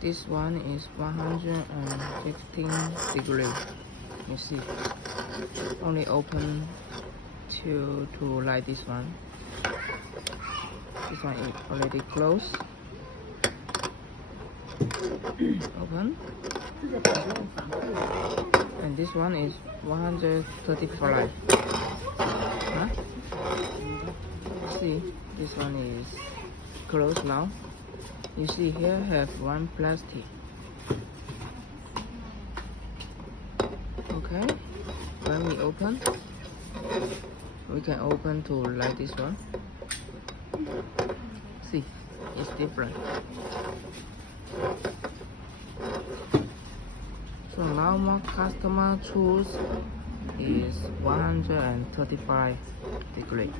This one is 116 degrees. You see, only open to like this one. This one is already closed. Open. And this one is 135. Huh? See, this one is closed now. You see here have one plastic. Okay, when we open, we can open to like this one. See, it's different. So now my customer choose is 135 degree.